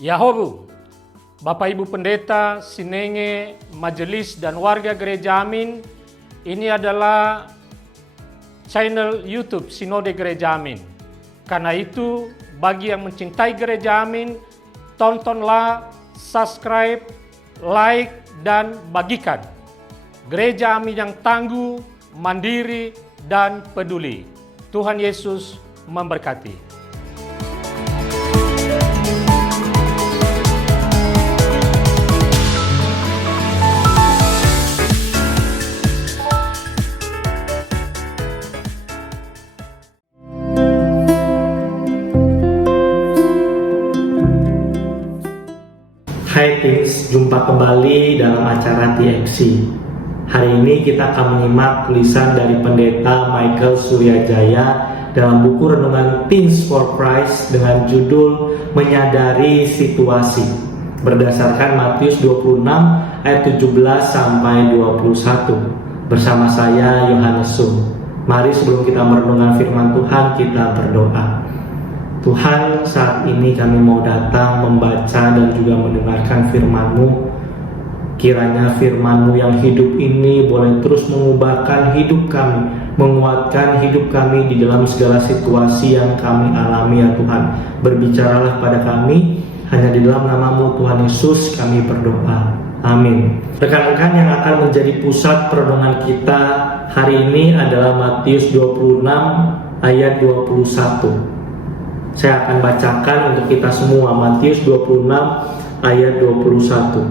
Yahobu, Bapak Ibu Pendeta, Sinenge, Majelis dan warga Gereja Amin, ini adalah channel YouTube Sinode Gereja Amin. Karena itu, bagi yang mencintai Gereja Amin, tontonlah, subscribe, like, dan bagikan. Gereja Amin yang tangguh, mandiri, dan peduli. Tuhan Yesus memberkati. Hai Kings, jumpa kembali dalam acara TXC. Hari ini kita akan menyimak tulisan dari Pendeta Michael Suryajaya dalam buku renungan Teens for Christ dengan judul Menyadari Situasi, berdasarkan Matius 26 ayat 17 sampai 21. Bersama saya Yohanes Sum. Mari sebelum kita merenungkan firman Tuhan, kita berdoa. Tuhan, saat ini kami mau datang membaca dan juga mendengarkan firman-Mu. Kiranya firman-Mu yang hidup ini boleh terus mengubahkan hidup kami, menguatkan hidup kami di dalam segala situasi yang kami alami, ya Tuhan. Berbicaralah pada kami, hanya di dalam nama-Mu Tuhan Yesus kami berdoa. Amin. Rekan-rekan, yang akan menjadi pusat perenungan kita hari ini adalah Matius 26 ayat 21. Saya akan bacakan untuk kita semua, Matius 26 ayat 21.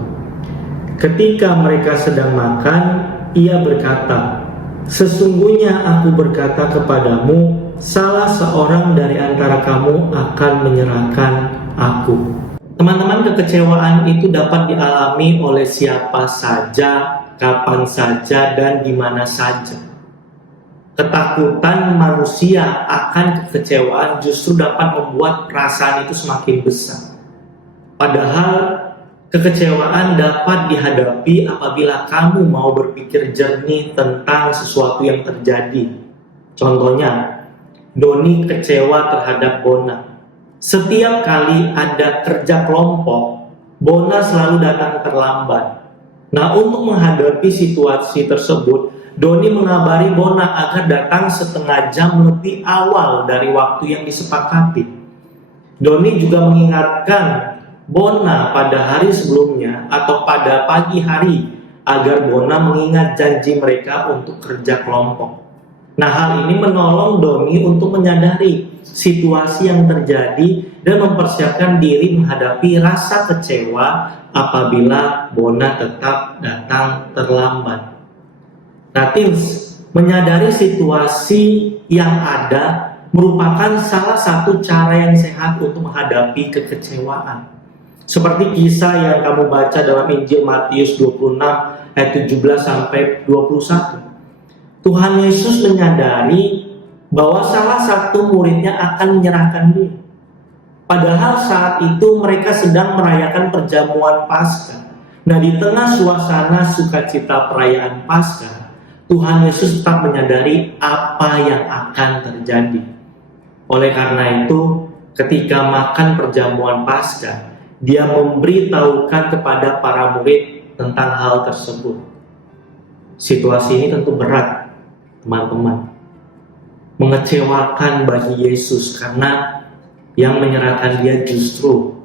Ketika mereka sedang makan, ia berkata, "Sesungguhnya aku berkata kepadamu, salah seorang dari antara kamu akan menyerahkan aku." Teman-teman, kekecewaan itu dapat dialami oleh siapa saja, kapan saja, dan di mana saja. Ketakutan manusia akan kekecewaan justru dapat membuat perasaan itu semakin besar. Padahal kekecewaan dapat dihadapi apabila kamu mau berpikir jernih tentang sesuatu yang terjadi. Contohnya, Doni kecewa terhadap Bona. Setiap kali ada kerja kelompok, Bona selalu datang terlambat. Nah, untuk menghadapi situasi tersebut, Doni mengabari Bona agar datang setengah jam lebih awal dari waktu yang disepakati. Doni juga mengingatkan Bona pada hari sebelumnya atau pada pagi hari agar Bona mengingat janji mereka untuk kerja kelompok. Nah, hal ini menolong Doni untuk menyadari situasi yang terjadi dan mempersiapkan diri menghadapi rasa kecewa apabila Bona tetap datang terlambat. Nah, teens, menyadari situasi yang ada merupakan salah satu cara yang sehat untuk menghadapi kekecewaan. Seperti kisah yang kamu baca dalam Injil Matius 26 ayat 17 sampai 21. Tuhan Yesus menyadari bahwa salah satu muridnya akan menyerahkan dia. Padahal saat itu mereka sedang merayakan perjamuan Paskah. Nah, di tengah suasana sukacita perayaan Paskah, Tuhan Yesus tetap menyadari apa yang akan terjadi. Oleh karena itu, ketika makan perjamuan Paskah, dia memberitahukan kepada para murid tentang hal tersebut. Situasi ini tentu berat, teman-teman. Mengecewakan bagi Yesus karena yang menyerahkan dia justru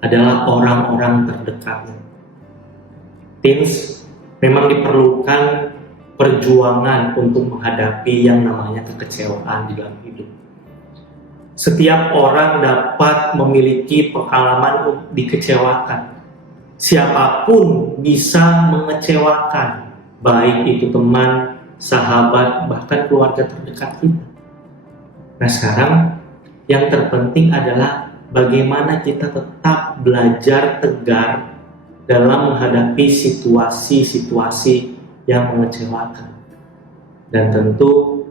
adalah orang-orang terdekatnya. Teens, memang diperlukan perjuangan untuk menghadapi yang namanya kekecewaan di dalam hidup. Setiap orang dapat memiliki pengalaman dikecewakan. Siapapun bisa mengecewakan, baik itu teman, sahabat, bahkan keluarga terdekat kita. Nah, sekarang yang terpenting adalah bagaimana kita tetap belajar tegar dalam menghadapi situasi-situasi yang mengecewakan. Dan tentu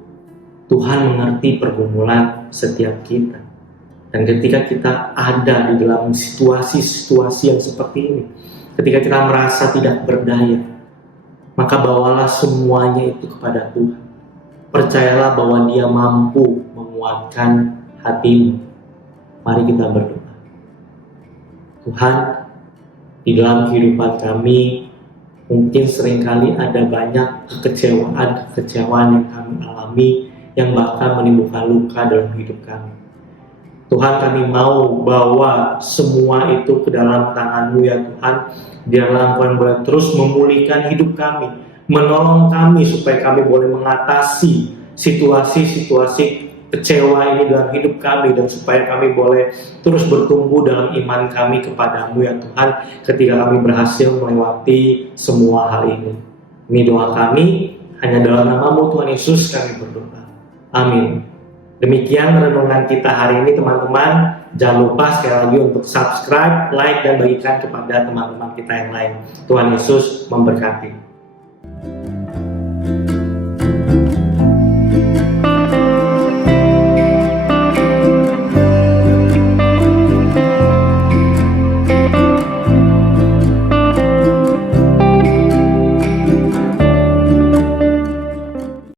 Tuhan mengerti pergumulan setiap kita. Dan ketika kita ada di dalam situasi-situasi yang seperti ini, ketika kita merasa tidak berdaya, maka bawalah semuanya itu kepada Tuhan. Percayalah bahwa Dia mampu menguatkan hatimu. Mari kita berdoa. Tuhan, di dalam kehidupan kami mungkin seringkali ada banyak kekecewaan yang kami alami yang bahkan menimbulkan luka dalam hidup kami. Tuhan, kami mau bawa semua itu ke dalam tangan-Mu ya Tuhan. Biarlah Engkau yang boleh terus memulihkan hidup kami, menolong kami supaya kami boleh mengatasi situasi-situasi kecewa ini dalam hidup kami, dan supaya kami boleh terus bertumbuh dalam iman kami kepadamu ya Tuhan, ketika kami berhasil melewati semua hal ini. Ini doa kami, hanya dalam nama-Mu Tuhan Yesus kami berdoa. Amin. Demikian renungan kita hari ini teman-teman. Jangan lupa sekali lagi untuk subscribe, like, dan bagikan kepada teman-teman kita yang lain. Tuhan Yesus memberkati.